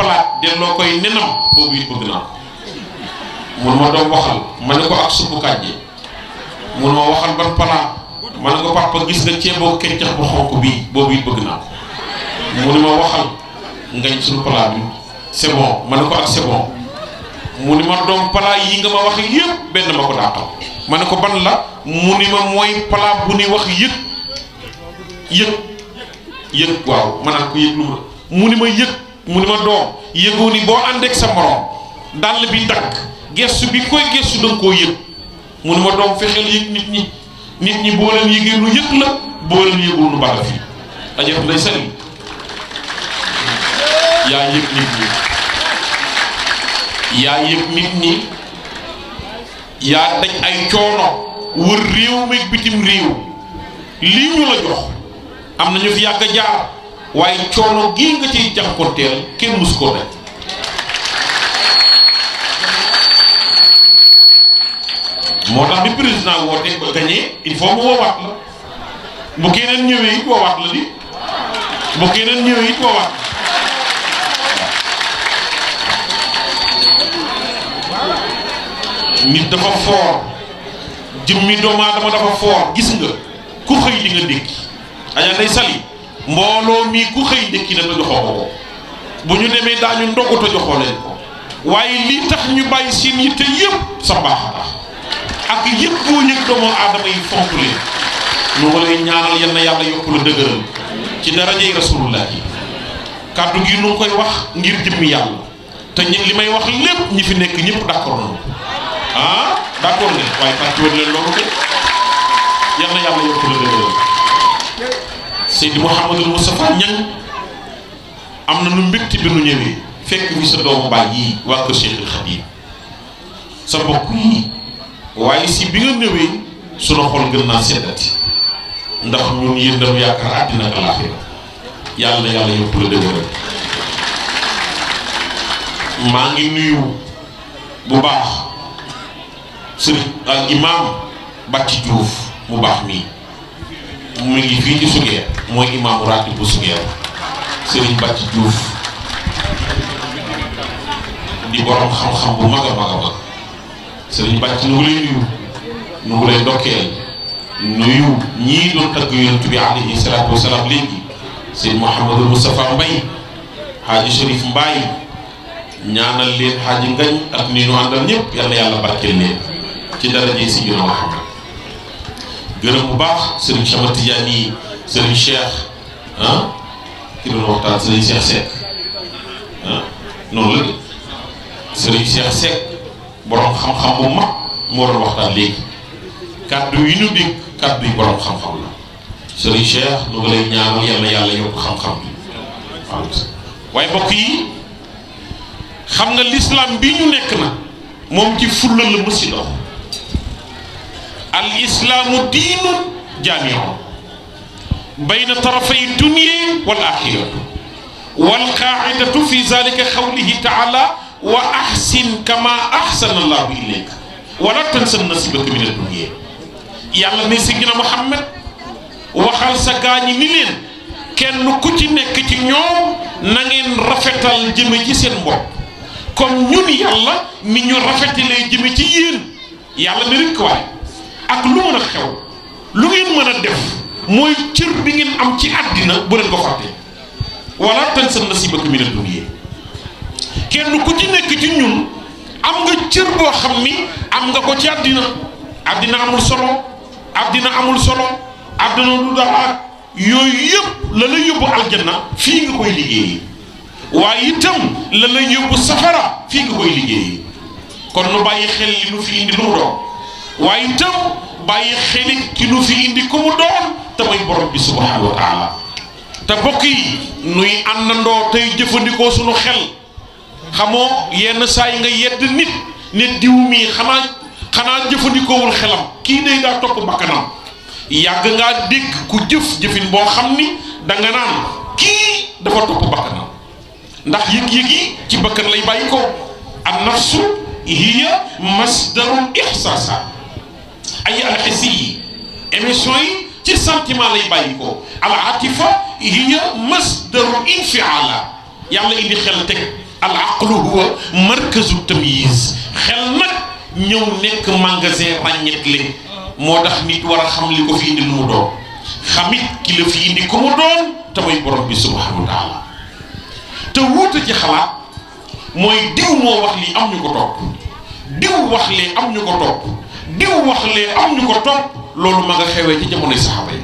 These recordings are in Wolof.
palaat delloo koy nenam boobu it bëgg naa mun ma doom waxal ma ne ko ak suppu kànje mun ma waxal ban palaat ma ne ko papa gis nga ceeboo keccax bu xonk bii boobu it bëgg naa ko mu ne ma waxal ngañ suñu palaat bi c'est bon ma ne ko ak c'est bon mu ni ma doom palaat yi nga ma wax yëpp benn ma ko dàqal ma ne ko ban la mu ni ma mooy palaat bu ni wax yëg waaw ma naan ko yëg lu mu ni ma yëg mu ni ma doom yëgoo ni boo àndeek sa morom dàll bi dagg gestu bi koy gestu danga koo yëg mu ni ma doom fexeel yëg nit ñi boo leen yëgee lu yëg la boo leen yëgul lu bala fii ajaf nday sali yaa yëg nit ñi yaa daj ay coono wër réew mi bitim réew lii ñu la jox am na ñu fi yàgg a jaar waaye coono gii nga ciy jànkonteel kenn mus koo daj moo tax bi président woote ba gagné il faut mu woowaat la bu keneen ñëwee it woowaat la di bu keneen ñëwee it woowaat nit dafa foor jëmmi doomu aadama dafa foor gis nga ku xëy di nga ndékki aja day sali mbooloo mi ku xëy ndékki na te joxoo ko bu ñu demee daañu ndogu te joxoo leen ko waaye lii tax ñu bàyyi seen yitte yëpp sa baax a tax ak yëpp boo yëg doomu aadama yi fonk leen ñu ngi lay ñaanal yal na yàlla yokk la dëgëral ci darajay rasulullah yi kàddu gi nu ngi koy wax ngir jëmmi yàlla te li may wax lépp ñi fi nekk ñëpp d'accord nañu ah d'accord ne waaye tàccuwoon leen loolu kay yal na yàlla yokk la dëgëral Seydi Mouhamadul Moustapha Niang am na nu mbégte bi nu ñëwee fekk fi sa doomu baay yii waa kër Cheikhul Khadim sa mbokk yii waaye si bi nga ñëwee sunu xol gën naa seddati ndax ñun yéen dañu yaakaar àddina ak àllaaxira yàlla na yàlla yokk la dëgëral maa ngi nuyu bu baax sëriñ al imam Bàcci Diouf mu baax mii mu ngi fii ci Sugeer mooy imaamu ratib bu Sugeer sëriñ Bàcci Diouf di borom xam-xam bu mag a mag sëriñ Bàcci nu ngi lay nuyu nu ngi lay ndokkeel nuyu ñii doon tagg yonent bi alayhi salaatu wasalaam léegi sëriñ Mouhamadul Moustapha Mbaye Haaji Chérif Mbaye ñaanal leen Haaji Ngañ ak ni ñu àndal ñëpp yal na yàlla barkeel leen ci daraje si Seydina Muhammad gërëm bu baax sëriñ Chama Tidiane yi sëriñ Cheikh ki doon waxtaan sëriñ Cheikh Seck noonu la de sëriñ Cheikh Seck borom xam-xam bu mag moo doon waxtaan léegi kàddu yi ñu dégg kàddu yi borom xam-xam la sëriñ Cheikh nu ngi lay ñaanal yal na yàlla yokk xam-xam bi waaye mbokk yi xam nga l'islam bi ñu nekk na moom ci fulla la mësi dox al islaamu diinun jaamiun bayna tarafay dunya wal axiratu wal qaaidatu fi zalika qawlihi taala wa ahsin kama ahsana allahu ilayka wala tansa nasibaka min ad-dunya yàlla ne Seydina Muhammad waxal sa gaañi ni leen kenn ku ci nekk ci ñoom na ngeen rafetal jëme ci seen bopp comme ñun yàlla ni ñu rafetalee jëme ci yéen yàlla ne rek waaye ak lu mën a xew lu ngeen mën a def mooy cër bi ngeen am ci àddina bu leen ko fàtte wala tansa nasibaka min ad-dunya kenn ku ci nekk ci ñun am nga cër boo xam ni am nga ko ci àddina amul solo àddina amul solo àddina du dara yooyu yëpp la la yóbbu aljanna fii nga koy liggéeyi waaye itam la la yóbbu safara fii nga koy liggéeyi kon nu bàyyi xel li nu fi indi lu mu doon waaye itam bàyyi xelit ki nu fi indi ku mu doon te mooy borom bi subhanahu wa taala te bokk yi nuy àndandoo tey jëfandikoo sunu xel xamoo yenn saa yi nga yedd nit ne diw mii xanaa jëfandikoowul xelam kii day daa topp bakkanam yàgg ngaa dégg ku jëfin boo xam ni danga naan kii dafa topp bakkanam ndax yëg-yëg yi ci bakkan lay bàyyi ko an nafsu hiya masdarul ihsasa ay alxisi yi émission yi ci sentiment lay bàyyi ko al atifa hiya masdarul infiala yàlla indi xel teg al aqlu huwa markazu tamyiz xel nag ñëw nekk magasin ràññetle moo tax nit war a xam li ko fi indi lu mu doon xamit ki la fi indi ku mu doon te mooy borom bi subhanahu wa taala te wuute ci xalaat mooy diw moo wax lii am ñu ko topp diw wax lee am ñu ko topp diw wax lee am ñu ko topp loolu ma nga xewee ci jamonoy saxaaba yi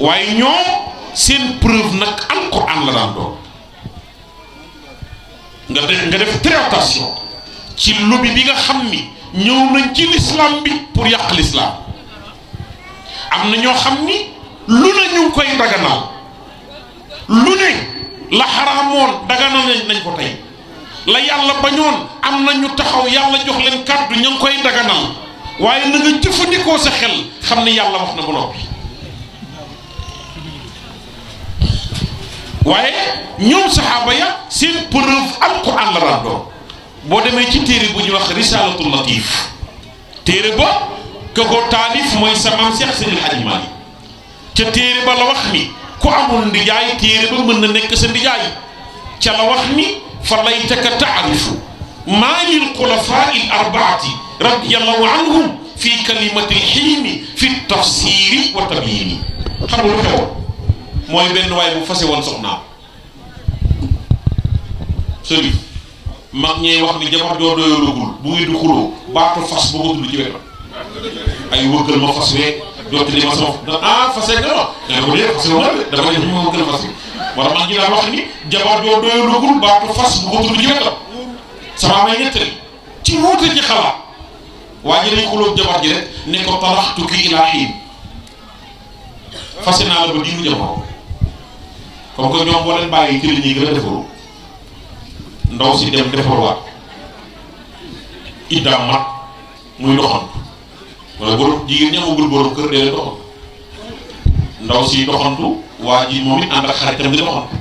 waaye ñoom seen preuve nag alquran la daan doon nga def très attention ci lobby bi nga xam ni ñëw nañ ci l'islam bi pour yàq l'islam am na ñoo xam ni lu ne ñu ngi koy daganal lu ne la xaraamoon daganal nañ ko tey la yàlla bañoon am na ñu taxaw yàlla jox leen kàddu ña ngi koy daganal waaye na nga jëfandikoo sa xel xam ne yàlla wax na ba noppi waaye ñoom saxaaba ya seen preuve alquran la daan doon boo demee ci téere bu ñuy wax risalatul latif téere ba ka ko taalif mooy sa maam Cheikh Seydil Hadji Malick ca téere ba la wax ni ku amul ndijaay téere ba mën na nekk sa ndijaay ca la wax ni fa laytaka taarifu maa lil xulafaa il arbaati radiyallahu anhum fi kalimati lxiimi fi tafsiri wa tabyiini xam nga lu xewoon mooy benn waay bu fase woon soxnaam sëriñ mag ñee wax ni jabar joo doyalagul bu ngi du xuloo baatu fas boo ko tudd ci wetam ay wëggal ma fas wee dootali ma sama fase nga no nga ne ko dee fase woon dama ne ma wëggal fas wi wala mag ñi daan wax ni jabar joo doyalagul baatu fas bu ko tudd ci wetam sama may ñettali ci wuute ci xalaat waa ji dañ xuloo jabar ji rek ne ko talaxtuki ilaa xiin fase naa la ba diiru jamono comme que ñoom boo leen bàyyi ci li ñuy gën a defaru ndaw si dem defarwaat iddaam mat muy doxantu wala borom jigéen ñamagul borom kër dee leen doxantu ndaw si doxantu waa ji moom it ànd ak xaritam di doxantu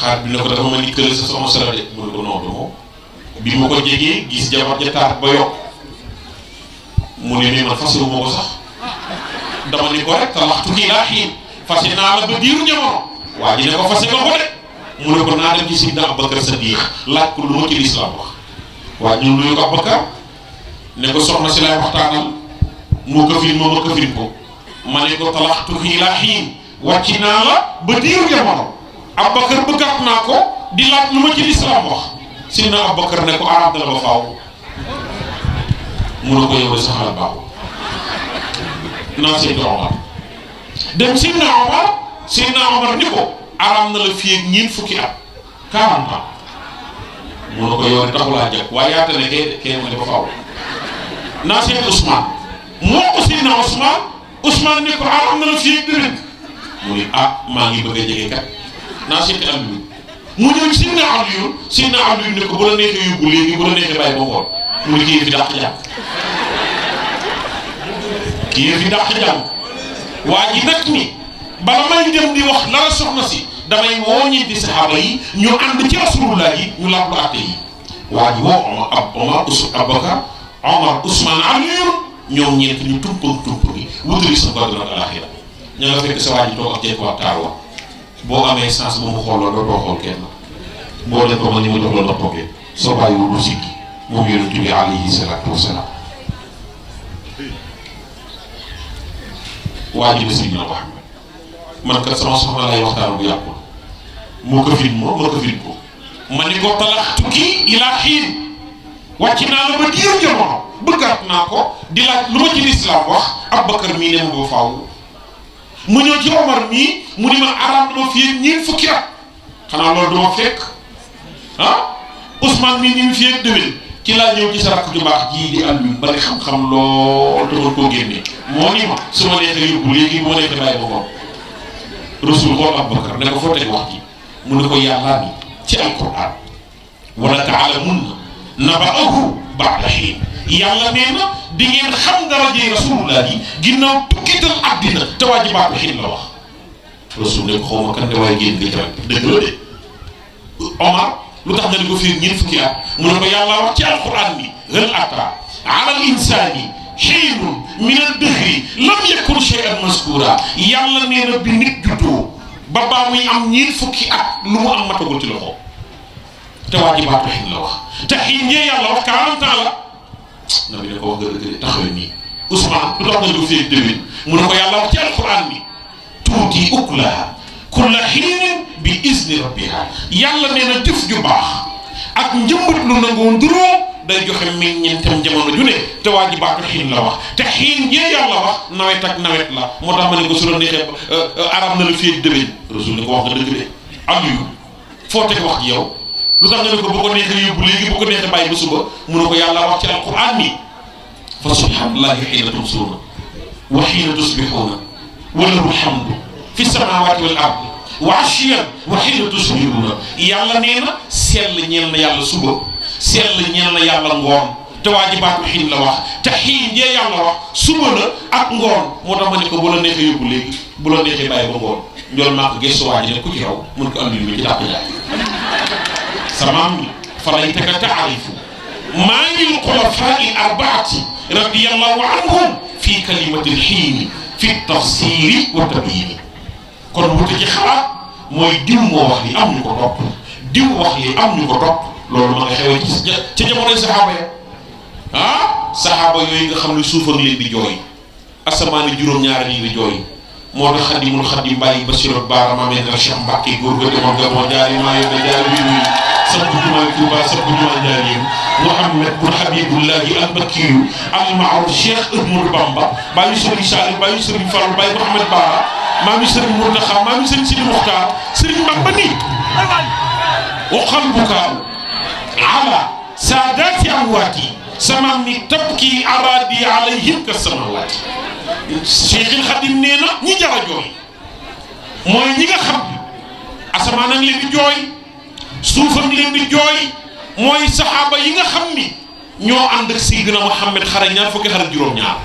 xarit bi ne ko dafa ma ni kële sa soxna sala de mu ne ko non moom bi ma ko jegee gis jabar ja taat ba yokk mu ne nii man fasewu ma ko sax dama ni ko rek talaxtuki ilaa xiin fase naa la ba diiru jamono waa ji ne ko fase nga ko de mu ne ko naa dem ci Sidna Abubakar Sadiq laaj ko lu ma ci lislaam wax waa ñu nuyu ko Abubakar ne ko soxna si lay waxtaanal mu këfin ma këfin ko ma ne ko talaxtuki ilaa xiin wàcci naa la ba diiru jamono Abubakar bëggaat naa ko di laaj lu ma ci lislaam wax Sidna Abubakar ne ko arab na la ba faaw mu ne ko yow de sa xalaat baaxul naa Seydina Omar dem Seydina Omar ni ko araam na la fii ak ñeent fukki at 40 ans mu ne ko yow de taxulaa jag waaye yaata ne kee ma ne ba faaw naa Seydina Ousmane moo ko Seydina Ousmane ni ko araam na la fii ak déwén mu ni maa ngi bëgg a jege kat naa Seydina Aliou mu ñëw Seydina Aliou ne ko bu la neexee yóbbu léegi bu la neexee bàyyi ba xool mu ni kii fi dàq jàng waa ji nag ni bala may dem di wax lara soxna si damay woo ñi di saxaaba yi ñu ànd ci rasulullah yi ñu laab lu àtte yi waa ji woo Abubakar Omar Ousmane Aliou ñoom ñeent ñu tumpag gi wutali sa badr ak alaxira ña nga fekk sa waa ji toog ak jeeg waa taar wa boo amee sens bu mu xooloo doo xool kenn boo dem ba ma ni ma jox la nga toogee soo bàyyiwul du siggi moom yonent bi alayhi salaatu wasalaam waa ji Seydina Muhammad man kat sama soxna lay waxtaan bu yàqul moo ko fin ko ma ni ko talaxtuki ilaa xiin wàcc naa la ba diiru jamono bëggaat naa ko di laaj lu ma ci lislaam wax Abubakar mii ne ma ba faaw mu ñëw ci Omar mii mu ni ma araam dama fii ñeent fukki at xanaa loolu dama fekk Ousmane mii ni mu fii ak déwén ci laa ñëw ci sa rakk ju baax jii di Aliou bari xam-xam lool te mën koo génne moo ni ma su ma neexee yóbbu léegi bu ma neexee bàyyi ba ko Rasul xool Abubakar ne ko foo teg wax ji mu ne ko yàllaa ni ci alquran wala taalamunna naba'ahu ba'da hiin yàlla nee na di ngeen xam darajee rasulullah yi ginnaaw tukkital àddina te waa ji baatu xiin la wax Rasul ne ko xaw ma kan de waaye génn nga ci rek dëgg la de Omar lu tax nga di ko fii ñeent fukki at mu ne ko yàlla wax ci alquran ni hal ata ala al insani xiinun min ad-dahri lam yakun shay'an maskura yàlla nee na bi nit juddoo ba baa muy am ñeent fukki at lu mu am matagul ci loxo te waa ji baatu xiin la wax te xiin yee yàlla wax 40 ans la nabi ne ko wax nga dëgg de taxawee nii Ousmane lu tax nga du fee déwén mu ne ko yàlla wax ci alquran ni tuuti uklaha kulla xiinin bi izni rabbiha yàlla nee na jëf ju baax ak njëmbat lu nangoo nduróo day joxe meññeentam jamono ju ne te waa ji baatu xiin la wax te xiin yee yàlla wax nawet ak nawet la moo tax ma ne ko su la neexee arab na la fee déwén rasul ne ko wax nga dëgg de Aliou foo teg wax ji yow lu tax nga ne ko bu ko neexee yóbbu léegi bu ko neexee bàyyi ba suba mu ne ko yàlla wax ci alquran ni fa subhanallahi xiina tumsuuna wa xiina tusbixuuna wa lahu alhamdu fi samawati wal ardi wa ashiyan wa xiina tusbihuuna yàlla nee na sell ñeel na yàlla suba sell ñeel na yàlla ngoon te waa ji baatu xiin la wax te xiin yee yàlla wax suba la ak ngoon moo tax ma ne ko bu la neexee yóbbu léegi bu la neexee bàyyi ba ngoon njool maa ko gëstu waa ji ne ku ci raw mun ko andil mi ci dàq jaay samaam ni falaytaka taarifu maa ngi xulafaa il arbaati radiyallahu anhum fi kalimatil xiini fi tafsiri wa tabyiini kon wuute ci xalaat mooy diw moo wax li am ñu ko topp diw wax li am ñu ko topp loolu ma nga xewee ci jamonoy saxaaba ya saxaaba yooyu nga xam ne suuf ak leen di jooy asamaani juróom-ñaari yi di jooy moo tax xadimul xadim bàyyi Basiru Baara ma mel ne Cheikh Mbacke góor ga demoon nga moo jaari maa yóbbe jaari wi wi sabbu jumaa Tuuba sabbu jumaa Njaaréem Mouhamed bun Habibullahi al-Bakkiyu al-Maaruf Cheikh Ahmadou Bamba bàyyi Sëriñ Saliou bàyyi Sëriñ Fallu bàyyi Mouhamed Baara maami Sëriñ Mountakha maami Sëriñ Sidi Muxtaar Sëriñ Bamba nii wa qalbuka ala saadaati amwaati samaam ni tabki araadi alayhim ka samawaati Cheikhul Khadim nee na ñi jar a jooy mooy ñi nga xam ne asamaan ak leen di jooy suuf ak leen di jooy mooy saxaaba yi nga xam ni ñoo ànd ak Seydina Muhammad xare ñaar fukki xare juróom-ñaar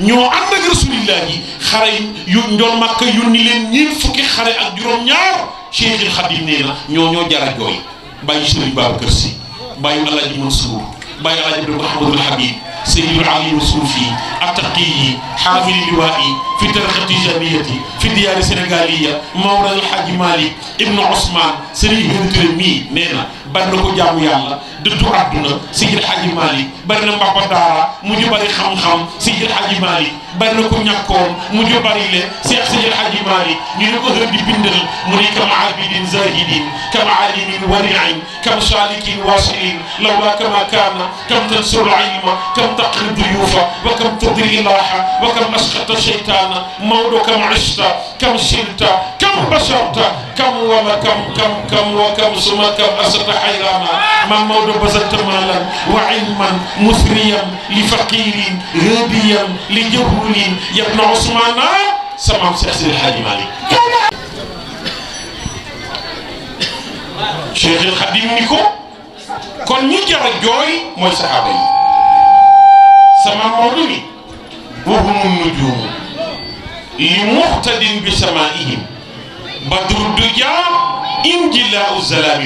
ñoo ànd ak rasulillah yi xare yu njool Makka yónni leen ñiin fukki xare ak juróom-ñaar Cheikhul Khadim nee na ñoo jar a jooy bàyyi Sëriñ Babacar Si bàyyi Alaaji Mansour bàyyi Alaaji Abdou Mahamadul Habib سيد العلي الصوفي التقي حامل اللواء في ترقة التجارية في ديار السنغالية مولى الحاج مالك ابن عثمان سري هندرمي نينا بارنكو جامو يالا ددو عبدنا سيد الحاج مالك بارنا بابا دارا مجو باري خم خم سيد الحاج مالك بارنكو نياكون مجو باري لي سيد الحاج مالك نينكو هندي بندل مري كم عابد زاهدين كم عالم ورع كم سالك واصل لولا كما كان كم تنصر العلم كم تقري الضيوف وكم تضري الإلاحة وكم أسخط الشيطان مولو كم عشت كم شلت كم بشرت كم وكم ثم كم أسد حيرانا ما مولو بذلت مالا وعلما مثريا لفقير هاديا لجهول يا ابن عثمان سمام سيحسن الحاج مالك شيخ الخديم نيكو كون ني جارا جوي موي صحابه سما مولوني وهم النجوم لمقتد بسمائهم بدر الدجى انجلاء الظلام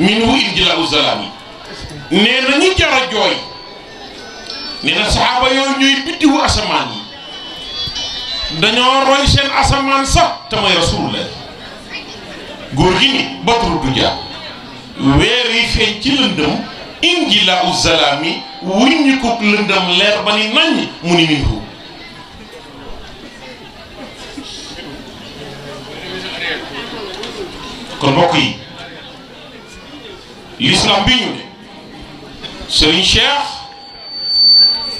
منه انجلاء الظلام نينا ني جارا جوي نينا صحابه يوي ñuy biddiwu asamaan yi dañoo roy seen asamaan sax te mooy rasulullah góor gi ni badru dujaa weer yi feeñ ci lëndëm injilaa u zalaami wuññi ko lëndëm leer ba ni naññ mu ni minhu kon mbokk yi l'islam bi ñu ne Serigne Cheikh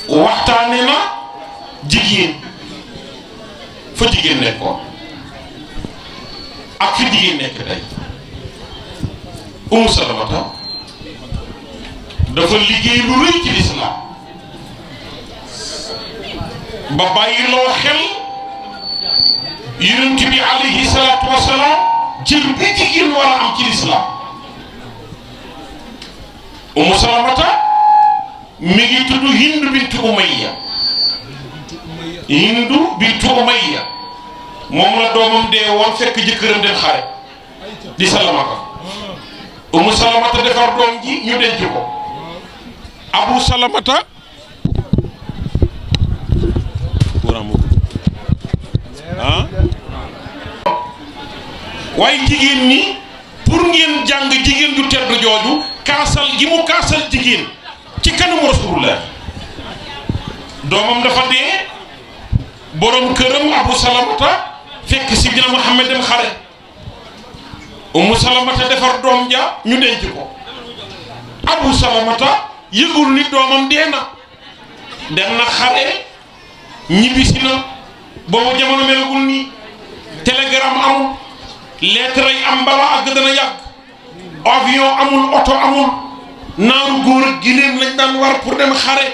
waxtaane na jigéen fa jigéen nekkoon ak fi jigéen nekk tey Umu Salamata dafa liggéey lu rëy ci lislaam ba bàyyi loo xel yonent bi alayhi salaatu wasalaam cër bi jigéen war a am ci lislaam Umu Salamata mi ngi tudd Hindu bintu Umayya Hindu bintu Umayya moom la doomam dee woon fekk jëkkëram dem xare di Salamata Umu Salamata defar doom ji ñu denc ko Abu Salamata waaye jigéen ñi pour ngeen jàng jigéen ju tedd jooju kaasal gi mu kaasal jigéen ci kanamu rasulullah. doomam dafa dee borom këram Abu Salamata fekk Sidina Muhammad dem xare. Ummu Salamata defar doom ja ñu denc ko. Abu Salamata yëgul ni doomam dee na. dem na xare ñibbisi na boobu jamono melagul nii télégramme amul lettre yi am bala àgg dana yàgg avion amul oto amul naaru góor ak giléem lañ daan war pour dem xare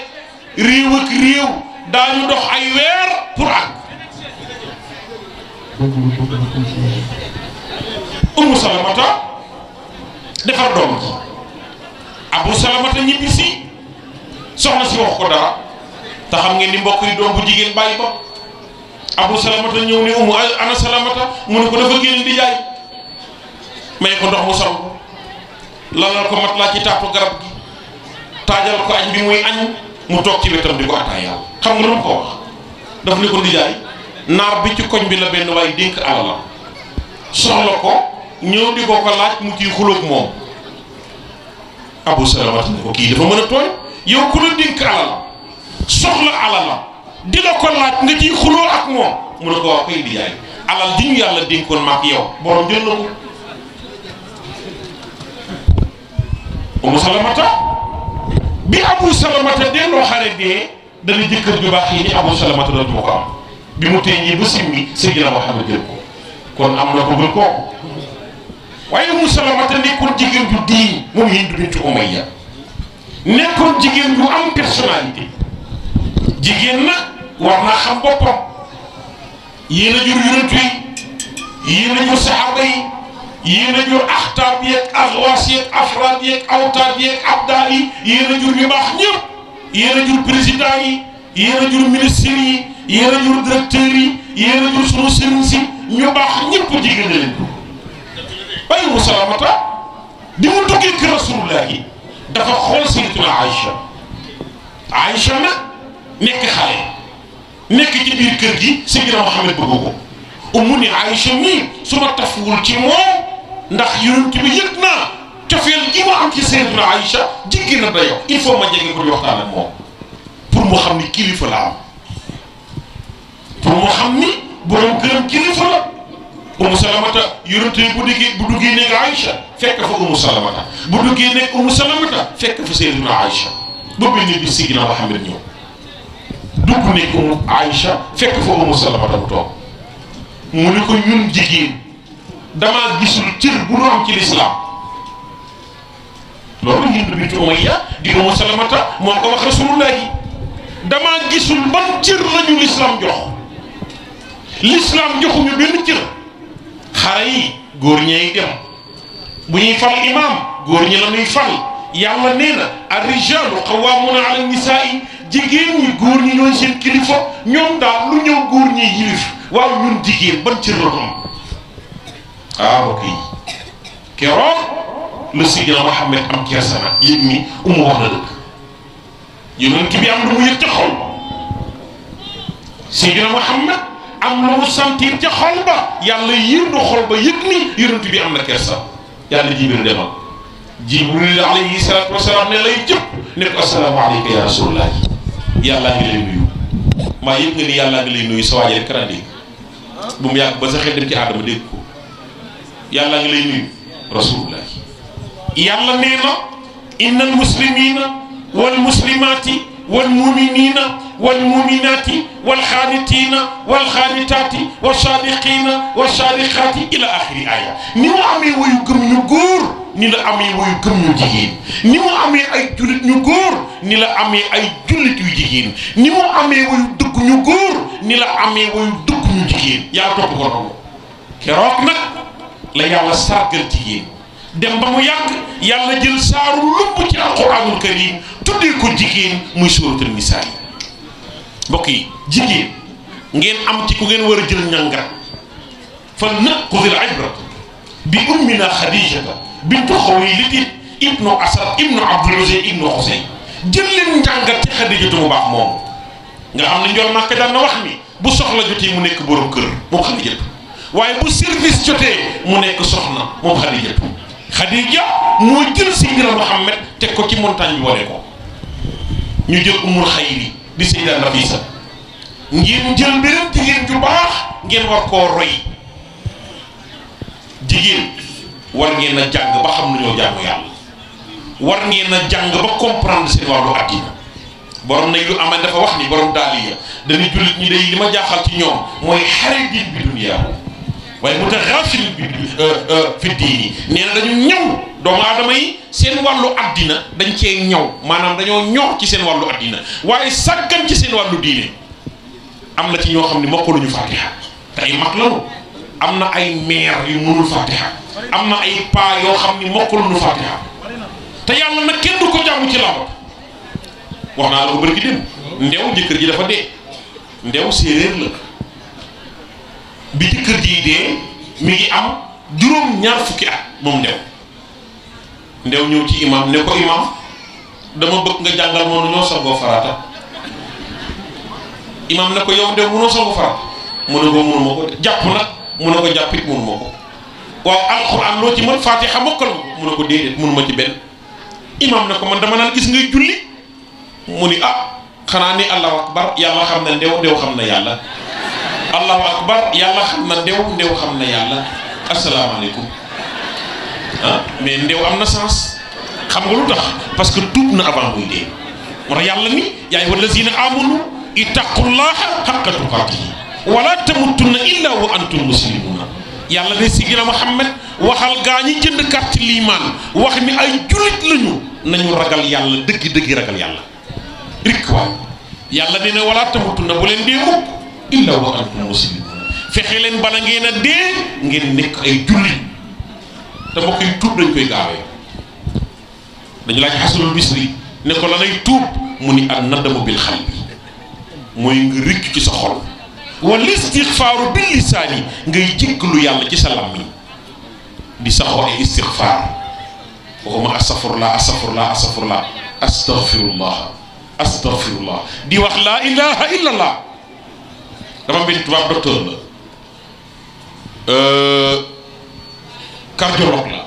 réew ak réew daañu dox ay weer pour àgg. Ummu Salamata defar doom ji Abu Salamata ñibbisi soxna si wax ko dara te xam ngeen ni mbokk yi doom bu jigéen bàyyi ba Abu Salamata ñëw ni Ummu ana Salamata mu ne ko dafa génn di jaay may ko ndox mu sangu lalal ko mat laa ci taatu garab gi taajal ko añ bi muy añ mu toog ci wetam di ko attaay yàlla xam nga lu mu ko wax daf ni ko di jaay naar bi ci koñ bi la benn waaye dénk alalam soxla ko ñëw di ko laaj mu ciy xuloog moom Abu Salamata ne ko kii dafa mën a tooñ yow ku la dénk alalam soxla alalam di la ko laaj nga ciy xuloo ak moom mu ne ko waa koy di jaay alal di ñu yàlla dénkoon maak yow borom jël na ko. Ummu Salamata bi Abu Salamata delloo xare dee dana jëkkër ju baax yi ni Abu Salamata dootuma ko am bi mu teeñee ba simmi Seydina Muhammad jël ko kon am na ko gën kooku. waaye Ummu Salamata nekkoon jigéen ju diiñ moom Hind bintu Umayya nekkoon jigéen ju am personnalité. jigéen nag war naa xam boppam yéen a jur yonent yi yéen a jur saxaaba yi yéen a jur axtaab yeeg axwaas yeeg afraad yeeg awtaad yeeg abdaal yi yéen a jur ñu baax ñëpp yéen a jur président yi yéen a jur ministre yi yéen a jur directeur yi yéen a jur sunu sëriñ si ñu baax ñëpp jigéen a leen waaye Ummu Salamata bi mu duggee kër Rasulullah yi dafa xool Sayyidatuna Aïcha nag nekk xale nekk ci biir kër gi Seydina Muhammad bëgg ko Ummu ni Aïcha mii su ma tafuwul ci moom ndax yonent bi yëg naa cofeel gi ma am ci Sayyidatuna Aïcha jiggi na dayoo il faut ma jege ko di waxtaan ak moom pour mu xam ni kilifa la am pour mu xam ni borom këram kilifa la. Ummu Salamata yonent bi bu duggee nekk Aïcha fekk fa Ummu Salamata bu duggee nekk Ummu Salamata fekk fa Sayyidatuna Aïcha ba benn bi Seydina Muhammad ñëw dugg nekk Ummu Aïcha fekk fa Ummu Salamata bu toog mu ne ko ñun jigéen damaa gisul cër bu nu am ci lislaam loolu Hind bintu Umayya di Ummu Salamata moo ko wax Rasulullah yi damaa gisul ban cër lañu lislaam jox lislaam joxuñu benn cër. xare yi góor ñay dem bu ñuy fal imam góor ñi la ñuy fal yàlla nee na ar-rijaalu qawwaamuuna ala nisaa'i jigéen ñi góor ñi ñooy seen kilifa ñoom daal lu ñëw góor ñi yilif waaw ñun jigéen ban cër la am mbokk yi keroog la Seydina Muhammad am kersa nag yëg ni Ummu wax na dëgg yonent bi am lu mu yëg ca xol Seydina Muhammad am lu mu sentir ca xol ba yàlla yër na xol ba yëg ni yonent bi am na kersa yàlla Jibril demal Jibril alayhi salaatu wasalaam ne lay jëpp ne ko assalaamu alayka ya rasulullah yàllaa ngi lay nuyu maa yëg nga ni yàllaa ngi lay nuyu sa waaje rek kanam dégg bu mu yàgg ba sa xel dem ci aadama dégg ko yàllaa ngi lay nuyu rasulullah yàlla nee na inna al muslimina wal muslimati wal muminina wal muminati wal xaanitiina wal xaanitaati wal saadiqiina wal saadiqaati ila axiri aya ni mu amee wayu gëm ñu góor ni la amee wayu gëm ñu jigéen ni mu amee ay jullit ñu góor ni la amee ay jullit yu jigéen ni mu amee wayu dëgg ñu góor ni la amee wayu dëgg ñu jigéen yaa topp ko noonu keroog nag la yàlla sargal jigéen dem ba mu yàgg yàlla jël saaru lumb ci alquranul karim tuddee ko jigéen muy suuratul nisaa yi mbokk yi jigéen ngeen am ci ku ngeen war a jël ñàngat fa naxudil ibrat bi ummina xadijata bintu xuwaylid ibnu asad ibnu abdul uzay ibnu xusay jël leen njàngat ci xadijatu mu baax moom nga xam ne njool màkk daan na wax ni bu soxla jotee mu nekk borom kër moom xadijatu waaye bu service jotee mu nekk soxna moom xadijatu Khadija moo jël Seydina Muhammad teg ko ci montagne bi wane ko ñu jël umul xayri di Sayyidat Nafisa ngeen jël beneen jigéen ju baax ngeen war koo roy jigéen war ngeen a jàng ba xam nañoo jaamu yàlla war ngeen a jàng ba comprendre seen wàllu àddina borom nañ lu amal dafa wax ni borom daaliya dañuy jullit ñi day li ma jaaxal ci ñoom mooy xaridin bi dunya waaye mutaghafil bi fi diini nee na dañu ñëw doomu aadama yi seen wàllu àddina dañ cee ñëw maanaam dañoo ñor ci seen wàllu àddina waaye sàggan ci seen wàllu diine am na ci ñoo xam ne mokkaluñu fatiha te ay mag lañu am na ay meer yu mënul fatiha am na ay paa yoo xam ni mokkaluñu fatiha te yàlla nag kenn du ko jàmm ci làmb wax naa la ko bërki dem ndew jëkkër ji dafa dee ndew séeréer la bi jëkkër ji dee mi ngi am juróom-ñaar fukki at moom ndew ñëw ci imam ne ko imam dama bëgg nga jàngal moom ñoo sangoo farata imam ne ko yow ndew mënoo sangu farata mu ne ko mënuma ko de jàpp nag mu ne ko jàppit mënuma ko waaw alxuraan loo ci mën faatiha mokkal nga ko mu ne ko déedéet mënuma ci benn imam ne ko man dama naan gis ngay julli mu ni xanaa ni allahu akbar yàlla xam na ndew xam na yàlla allahu akbar yàlla xam na ndew xam na yàlla asalaamaaleykum mais ndew am na sens xam nga lu tax parce que tuub na avant muy dee moo tax yàlla ni yaa ayyuha allazina amanu ittaqullaha haqqa tuqaatihi wala tamutunna illa wa antum muslimuna yàlla ne Seydina Muhammad waxal gaa ñi jënd carte liimaan wax ni ay jullit lañu nañu ragal yàlla dëgg ragal yàlla rik waay yàlla nee na wala tamutunna bu leen dee mukk illa wa antum muslimuna fexe leen bala ngeen a dee ngeen nekk ay jullit te mbokk yi tuub dañ koy gaawee dañu laaj Xasanul Bisri ne ko la ngay tuub mu ni an nadamu bil xalbi mooy nga rëcc ci sa xol wal istixfaaru bil lisaani ngay jéggalu yàlla ci sa làmmiñ di saxoo ay istixfaar waxuma astafurlah astafirullah di wax laa ilaha illallah dama benn tubaab docteur la cardiologue la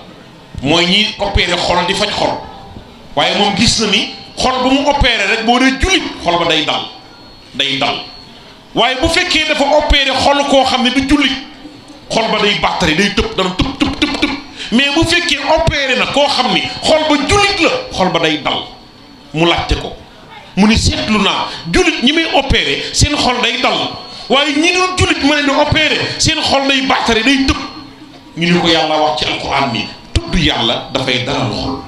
mooy ñi opéré xol di faj xol waaye moom gis na ni xol bu mu opéré rek boo dee jullit xol ba day dal waaye bu fekkee dafa opéré xol koo xam ne du jullit xol ba day bàttari day tëb dana tëb mais bu fekkee opéré na koo xam ni xol ba jullit la xol ba day dal mu laajte ko mu ni seetlu naa jullit ñi may opéré seen xol day dal waaye ñi doon jullit ma leen di opéré seen xol day bàttari day tëb ñu ni ko yàlla wax ci alquran ni tudd yàlla dafay dalal xol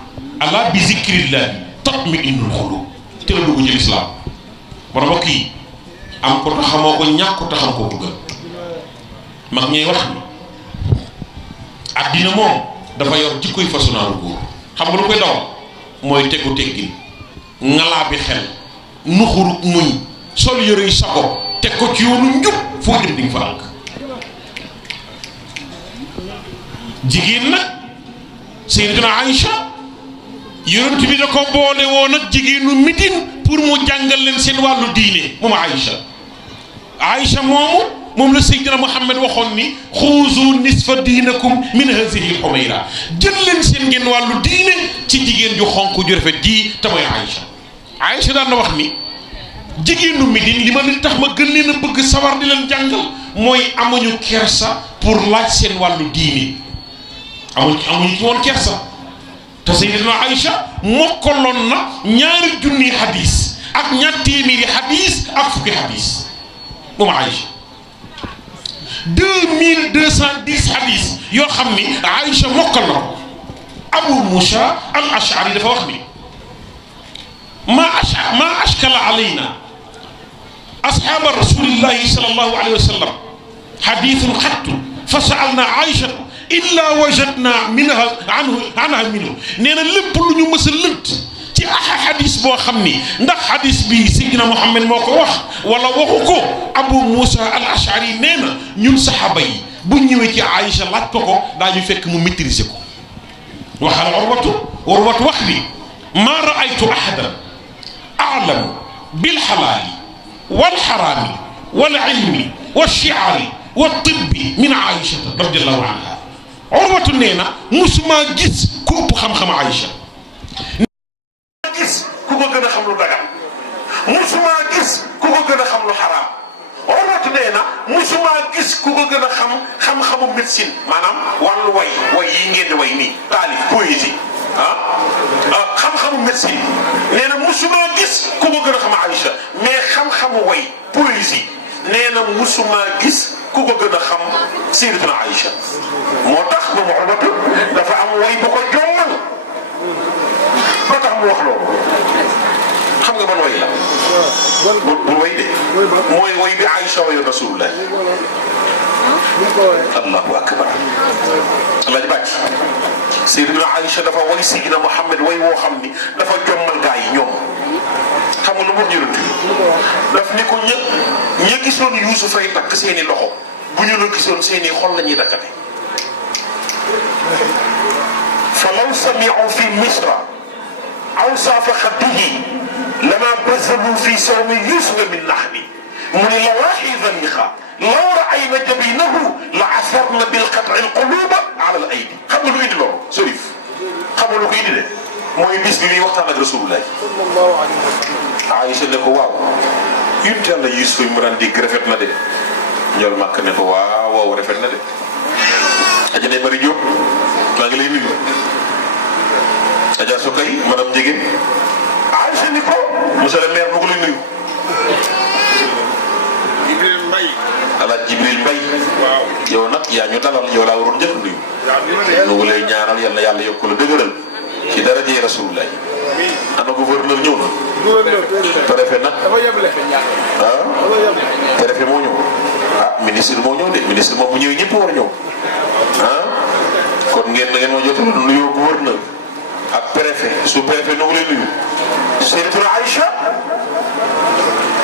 ala bi zikrillahi tatma'innul qulub te la dugg ci lislaam wala mbokk yi am ko taxamoo ko ñàkk ko taxam ko bëgg mag ñuy wax ni addina moom dafa yor jikkoy façonnaaru góor xam nga lu koy dawal mooy tegu teggin ngalaa bi xel nuxuruk muñ sol yëre sago teg ko ci yoonu njub foo jëm di nga fa àgg jigéen nag Sayyidatuna Aïcha yonent bi da ko boole woon ak jigéenu Médine pour mu jàngal leen seen wàllu diine moom Aïcha moom la Seydina Muhammad waxoon ni xuuzu nisfa diinakum min hazihi xumayra jël leen seen ngeen wàllu diine ci jigéen ju xonk ju rafet ji te mooy Aïcha daan na wax ni jigéenu Médine li ma leen tax ma gën leen a bëgg sawar di leen jàngal mooy amuñu kersa pour laaj seen wàllu diine amuñu ci woon kersa te Sayyidatuna Aïcha mokkaloon na 2,000 hadis ak 200 hadis ak fukki hadis moom Aïcha 2210 hadis yoo xam ni Aïcha mokkal na ko Abu Musa al Ash'ari dafa wax ni ma ashkala alayna ashaba rasulillahi sallallahu alayhi wa sallam hadithun xattu fa sa'alna Aïcha illa wajadna anha minhu nee na lépp lu ñu mës a lënt ci hadis boo xam ni ndax hadis bi Seydina Muhammad moo ko wax wala waxu ko Abu Musa al Ash'ari nee na ñun saxaaba yi bu ñëwee ci Aïcha laaj ko daañu fekk mu maîtriser ko waxal Urwatu wax ni ma ra'aytu ahadan a'lamu bil halaali wal haraami wal ilmi wal shi'ari wat tibbi min Aïcha radiyallahu anha Urwatu nee na musuma gis ku ëpp xam-xam Aïcha. gis ku ko gën a xam lu dagan musuma gis ku ko gën a xam lu xaraam Urwatu nee na musuma gis ku ko gën a xam-xamu médecine maanaam wàllu way yi ngeen di way nii taalif poésie xam-xamu médecine nee na musuma gis ku ko gën a xam Aïcha mais xam-xamu way poésie nee na musuma gis ku ko gën a xam Sayyidatuna Aïcha moo tax moom Urwatu dafa am way bu ko jommal ba tax mu wax loolu xam nga ban way la bul way de mooy way bi Aïcha wayu Rasulullah allahu akbar alaaji bàcc Sayyidatuna Aïcha dafa way Sayyidina Muhammad way woo xam ni dafa jommal gaa yi ñoom xam nga lu mu jëlut daf ni ko ña gisoon Yuusuf ay takk seeni loxo bu ñu la gisoon seeni xol la ñuy dakkate fa law sami'u fi misra awsaafa xaddihi lama bazalu fi sawmi Yuusufa min nahni mu ne la waaxiza liqa law ra'ayna jabinahu la asarna bil qat'i al quluba ala al aydi xam nga lu indi loolu Cherif xam nga lu ko indi de mooy bis bi muy waxtaan ak Rasulullah Aïcha ne ko waaw yonent Yàlla Yuusuf yi mu daan dégg rafet na de ñool màkk ne ko waaw rafet na de aja ne bari Jóob maa ngi lay nuyu Adja Sokay madame Ndiéguène Aïcha ni ko monsieur le maire mu ngi lay nuyu Jibril Mbaye alaaj Jibril Mbaye waaw yow nag yaa ñu dalal yow laa waroon njëkk nuyu mu ngi lay ñaanal yal na yàlla yokk la dëgëral ci daraje Rasulullah ana gouverneur ñëw na préfet nag préfet moo ñëw ministre moo ñëw de ministre moom bu ñëwee ñëpp war a ñëw kon ngeen ma jotul nuyoo gouverneur ak préfet sous préfet nu ngi lay nuyu Sayyidatuna Aïcha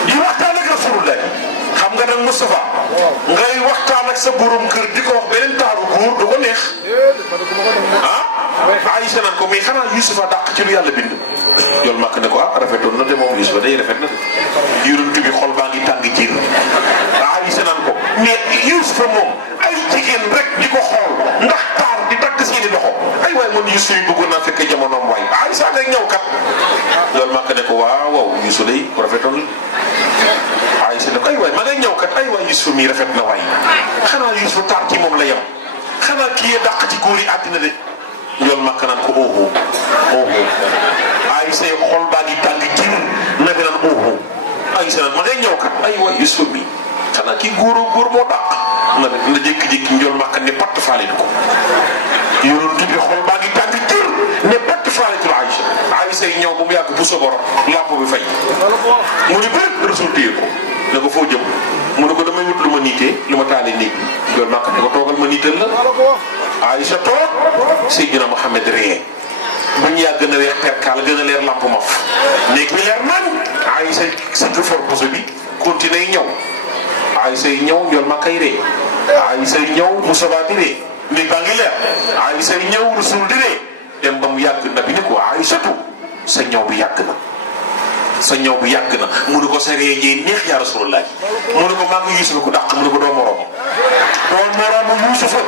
di waxtaan ak Rasulullah xam nga nag Moustapha ngay waxtaan ak sa borom kër di ko wax beneen taaru góor du ko neex Aïcha naan ko mais xanaa Yuusufa dàq ci lu yàlla bind yool màkk ne ko rafetoon na de moom Yuusufa day rafet na de yonent bi xol baa ngi tàng jiir Aïcha naan ko mais Yuusufa moom ay jigéen rek di ko xool ndax taar di dagg seeni loxo ay waay man Yuusufa yi bëggoon naa fekk jamonoom waay Aïcha ngay ñëw kat yool màkk ne ko waaw Yuusufa day rafetoon Aïcha ne ko ay waay ma ngay ñëw kat ay waay Yuusufa mii rafet na waay xanaa Yuusufa taar ci moom la yem xanaa kii yee dàq ci góor yi àddina de yool màkk naan ko Aïcha xol baa ngi tàng jir naka naan Aïcha naan ma ngay ñëw kat ay waay Yuusufa mii xanaa kii góor moo dàq na jékki-jékki njool màkk ne patt faale ko yonent bi xol baa ngi tàng jir ne patt faale ko Aïcha yi ñëw ba mu yàgg bu sobor làmp bi fay mu ni bëri Rasul téye ko ne ko foo jëm mu ne ko damay wut lu ma niitee lu ma taalee néeg bi njool màkk ne ko toogal ma niital la Aïcha toog Seydina Mohamed ree bu ñu yàgg na weex perkaal gën a leer lamp maf néeg bi leer man Aïcha sëgg for poso bi continué ñëw Aïcha yi ñëw njool ma kay ree Aïcha yi ñëw Moussa di ree néeg baa ngi leer Aïcha yi ñëw Rasul di ree dem ba mu yàgg na bi ne ko Aïchatu sa ñëw bi yàgg na sa ñëw bi yàgg na mu ne ko sa ree jee neex yaa Rasulullah mu ne ko maa ngi Yuusufa ko dàq mu ne ko doo moroom Yuusufa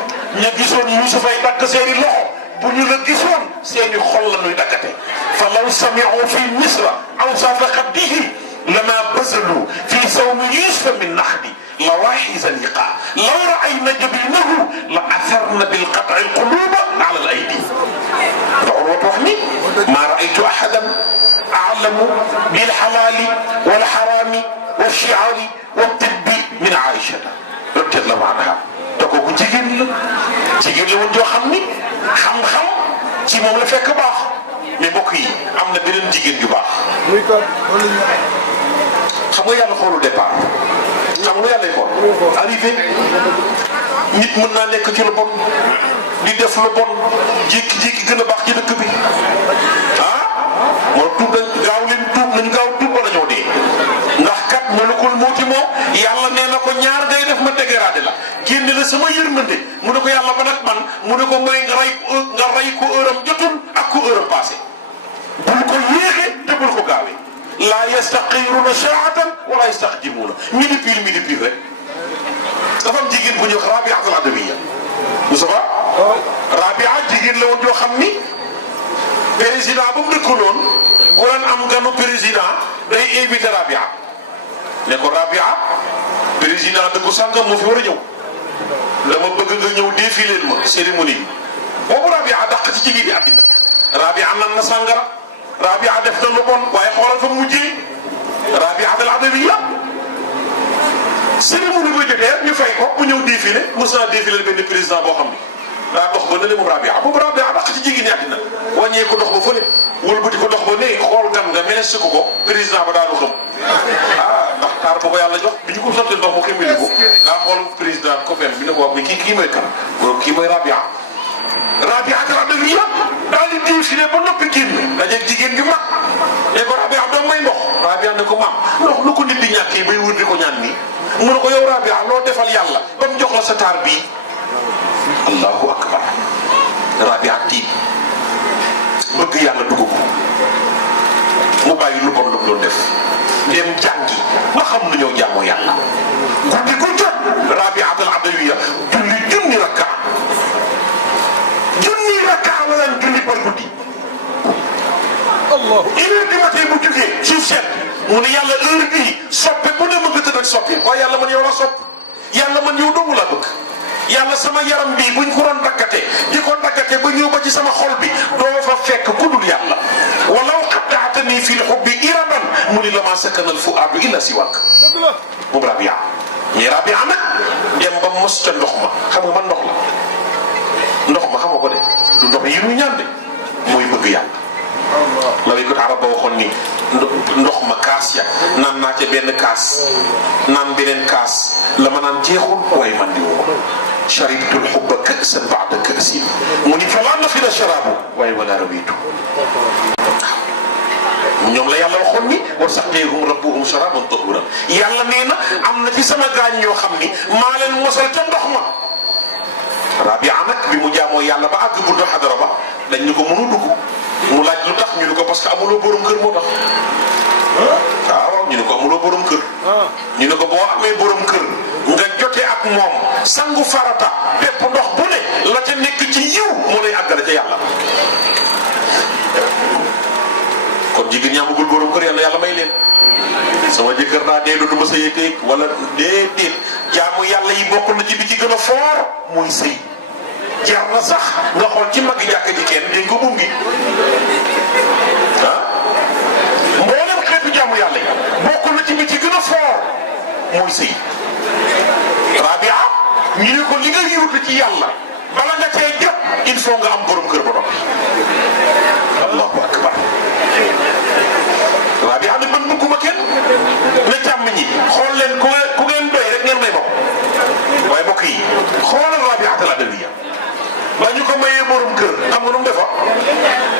ña gisoon Yuusufa ay dagg seeni loxo bu ñu la gisoon seeni xol la ñuy daggate fa law sami'u fi misra awsaafa xaddihi lama bazalu fi sawmi Yuusufa min nahdi la waaxiza liqa law ra'ayna jabinahu la atharna bil qat'i al quluba ala al aydi Urwatu wax ni ma ra'aytu ahadan a'lamu bil halali wal harami wal shi'ari wat tibbi min Aïcha radiyallahu anha te kooku jigéen la woon joo xam ni xam-xam ci moom la fekk baax mais mbokk yi am na beneen jigéen ju baax. xam nga yàlla xoolul départ xam nga yàlla xool. arrivé nit mën naa nekk ci lu bon di def lu bon jékki-jékki gën a baax ci dëkk bi moo tuub gaaw leen tuub nañu gaaw tuub wala ñoo dee ndax kat malakul mawti moom yàlla nee na ko ñaar ngay def ma dégradé la génne la sama yërmande mu ne ko yàlla ban ak man mu ne ko mooy nga rey ko heure am jotul ak ko heure am passé bul ko yéexe te bul ko gaawee laa yastaqiruuna saatan wala yastaqdimuuna midi pile rek dafa am jigéen bu ñuy wax Rabi'a al-Adawiyya Moustapha Rabia jigéen la woon joo xam ni président ba mu dëkkaloon bu daan am ganu président day invité Rabia ne ko Rabia président dëkku sàngam moo fi war a ñëw dama bëgg nga ñëw défileel ma cérémonie bi boobu Rabia dàq ci jigéen ñi àddina Rabia nan na sàngara Rabia def na lu bon waaye xoolal fa mujjee Rabia al-Adawiya cérémonie bi jotee ñu fay ko bu ñëw défilé mos naa défilé benn président boo xam ni daa dox ba ne le moom Rabia boobu Rabia dàq ci jigéen ñi àddina wàññee ko dox ba fële wëlbati ko dox ba ne xool gan nga meles ko président ba daanu xam ndax taar bu ko yàlla jox bi ñu ko sottee ndox mu xamili ko daa xool président copain bi ne ko wax ni kii mooy kan kii mooy Rabia al-Adawiya daal di défilé ba noppi génn dajeeg jigéen gi mag ne ko Rabia doo may ndox Rabia ne ko maam ndox lu ko nit di ñàkkee bay wër di ko ñaan nii mu ne ko yow Rabia loo defal yàlla ba mu jox la sa taar bii allahu akbar Rabia tiit bëgg yàlla dugg ko mu bàyyi lu bon lu mu doon def dem jàngi ba xam nu ñëw jaamu yàlla guddi gu jot Rabia al-Adawiya julli junni rakka la leen julli par guddi Allah une heure du matin bu jógee suuf seet mu ne yàlla heure bii soppe bu ne ma nga tëdd ak soppe waaye yàlla man yow la sopp yàlla man yow dong laa bëgg yàlla sama yaram bii buñ ko doon daggate di ko daggate ba ñëw ba ci sama xol bi doo fa fekk ku dul yàlla walaw qatta'tanii fil hubbi iradan mu ni la ma sakana al fu'aadu illa siwaak moom Rabia mais Rabia nag dem ba mos ca ndox ma xam nga man ndox la ndox ma xam nga ko de du ndox yi ñu ñaan de mooy bëgg yàlla la way ko arab ba waxoon ni ndox ma kaas ya naan naa ca benn kaas naan beneen kaas la ma naan jeexul waaye man di woo sharibtul hubba ka'san ba'da ka'sin mu ni falaa nafida sharabu waaye wala rawitu ñoom la yàlla waxoon ni wa saqaahum rabbuhum sharaban tahuuran yàlla nee na am na ci sama gaañ ñoo xam ni maa leen mosal ca ndox ma Rabia nag bi mu jaamoo yàlla ba àgg buntu xadara ba dañ ñu ko mënu dugg mu laaj lu tax ñu ne ko parce que amuloo borom kër moo tax waaw ñu ne ko amuloo borom kër ñu ne ko boo amee borom kër nga jote ak moom sangu farata bépp ndox bu ne la ca nekk ci yiw moo lay àggale ca yàlla kon jigéen ñaa bëggul borom kër yàlla may leen sama jëkkër daa dee dootuma sëy ak wala déedéet jaamu yàlla yi bokk na ci bi ci gën a foor muy sëy jar na sax nga xool ci mag jàkk ji kenn dañ ko bungi mboolem xeetu jaamu yàlla yi bokk na ci bi ci gën a foor muy sëy Rabia ñu ne ko li nga yuutu ci yàlla bala nga cee jot il faut nga am borom kër ba noppi allahu akbar Rabia ne man bëgguma kenn na jàmm ñi xool leen ku ngeen doy rek ngeen may bokk waaye mbokk yi xoolal Rabia al-Adawiya ba ñu ko mayee borom kër xam nga nu mu defa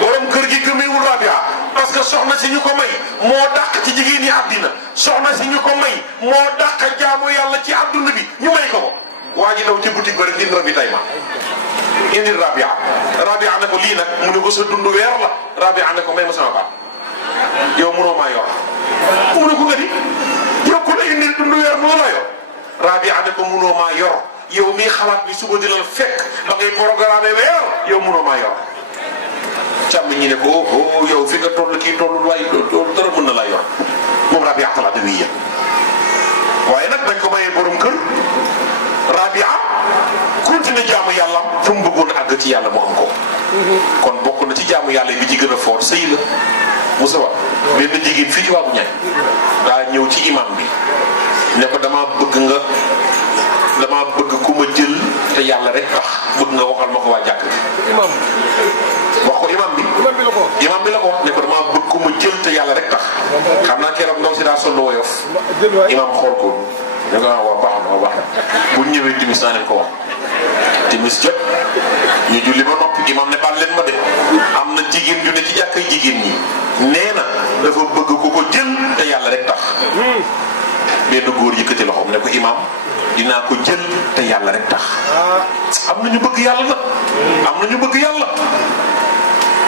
borom kër gi gëmeewul Rabia parce que soxna si ñu ko may moo dàq ci jigéen ñi àddina soxna si ñu ko may moo dàq jaamu yàlla ci àdduna bi ñu may ko waa ji daw ci boutique ba rek indi ravitaillement indi Rabia ne ko lii nag mu ne ko sa dund weer la Rabia ne ko may ma sama baat yow mënoo maa yor mu ne ko nga di yow ku la indi dund weer mënoo maa yor Rabia ne ko mënoo maa yor yow mii xalaat bi suba di la fekk ba ngay programme weer yow mënoo maa yor càmm ñi ne ko oh yow fi nga toll kii tollul waaye loolu dara mën na laa yor moom Rabia al-Adawiya waaye nag dañ ko mayee borom kër Rabia continué jaamu yàlla fu mu bëggoon àgg ci yàlla mu am ko kon bokk na ci jaamu yàlla bi ci gën a fort sëy la Moussa Wa benn jigéen fii ci waagu ñaay daa ñëw ci imam bi ne ko dama bëgg ku ma jël te yàlla rek tax bëgg nga waxal ma ko waa jàkk imam wax ko imam bi la ko ne ko dama bëgg ku ma jël te yàlla rek tax xam naa keroog ndaw si daa sonn woyof imam xool ko ñu nga wax baax na bu ñëwee timis naa leen ko wax timis jot ñu julli ba noppi imam ne baal leen ma de am na jigéen ju ne ci jàkkay jigéen ñi nee na dafa bëgg ku ko jël te yàlla rek tax benn góor yëkkati loxoom ne ko imam dinaa ko jël te yàlla rek tax am na ñu bëgg yàlla nag am na ñu bëgg yàlla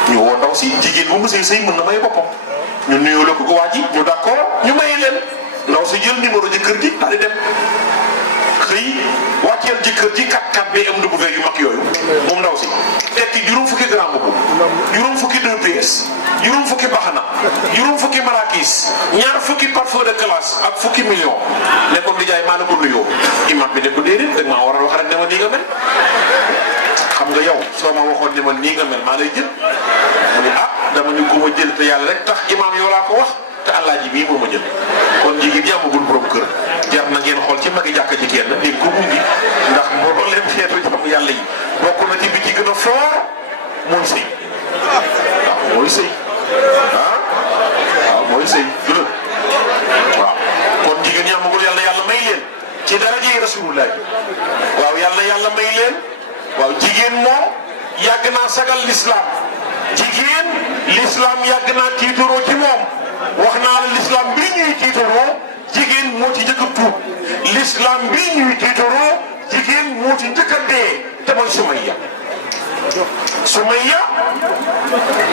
ñu woo ndaw si jigéen bu mësee sëy mën na may boppam ñu nuyoo la ko waa ji ñu d'accord ñu may leen ndaw si jël numéro jëkkër ji daal di dem xëy wàcceel jëkkër ji 4x4 BMW yu mag yooyu moom ndaw si tekki juróom fukki gramme bu juróom fukki 2 PS ñaar fukki parfum de classe ak fukki million ne ko di jaay maa la ko nuyoo imam bi ne ko déedéet dag maa war a wax rek ne ma nii nga mel xam nga yow soo ma waxoon ne ma nii nga mel maa lay jël mu ne ah dama ni ko ma jël te yàlla rek tax imam yow laa ko wax te àllaaji bii moo ma jël kon jigéen jàmmagul borom kër jar na ngeen xool ci magi jàkka ji kenn dégg ko gungi ndax boo leen xeetu jàmm yàlla yi bokk na ci bi ci gën a fort mooy sëy waaw mooy sëy waaw mooy sëy waaw kon jigéen ñi amagul yàlla may leen ci daraja rasulullah waaw yàlla may leen waaw jigéen moom yàgg naa sagal l'islam jigéen l'islam yàgg naa tiitaroo ci moom wax naa la l'islam bii ñuy tiitaroo jigéen moo ci njëkk a tuub l'islam bii ñuy tiitaroo jigéen moo ci njëkk a dee te mooy Sumayya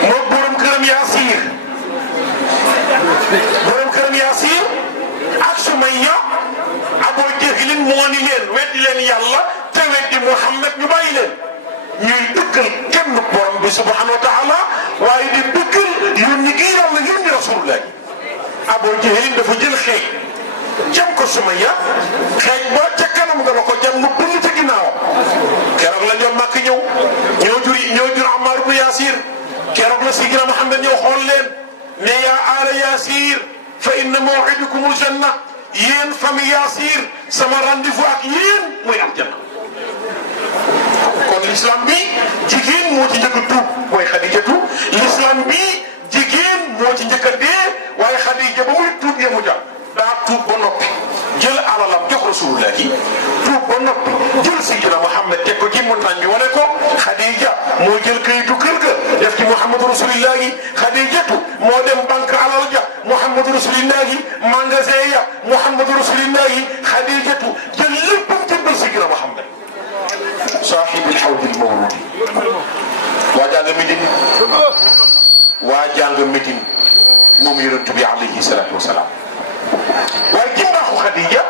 moo borom këram Yaasiir ak Sumayya Abu Jahlin moo ni leen weddi leen yàlla te weddi Muhammad ñu bàyyi leen ñuy dëggal kenn borom bi subhanahu wa taala waaye di dëggal yónni gi yàlla yónni rasulullah Abu Jahlin dafa jël xeej jam ko Sumayya xeej ba ca kanam nga la ko jam mu bënn ca ginnaawam keroog la ñoom màkk ñoo jur Ammar ibn Yaasir keroog la Sayyidina Muhammad ñëw xool leen ne yaa aala Yaasir fa inna maw'idakumul janna yéen famille Yaasir sama rendez-vous ak yéen mooy aljanna kon l'islam bi jigéen moo ci njëkk a tuub mooy Xadijatu l'islam bi jigéen moo ci njëkk a dee waaye Xadija ba muy tuub yemu ca daa tuub ba noppi jël alalam jox rasulullah yi tuub ba noppi jël Sayyidina Muhammad teg ko ci montagne bi wane ko Xadija moo jël kayitu kër ga def ci Muhammadu rasulillah yi Xadijatu moo dem banque alal ja Muhammadu rasulillah yi magasin ya Muhammadu rasulillah yi Xadijatu jël léppam jëbbal Sayyidina Muhammad saaxibil xawdil mawruudi waa jàng Médine waa jàng Médine moom yonent bi alayhi salaatu wasalaam waaye ci mbaaxu Xadija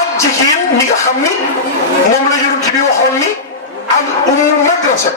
ak jigéen ñi nga xam ni moom la yonent bi waxoon ni al ummu madrasa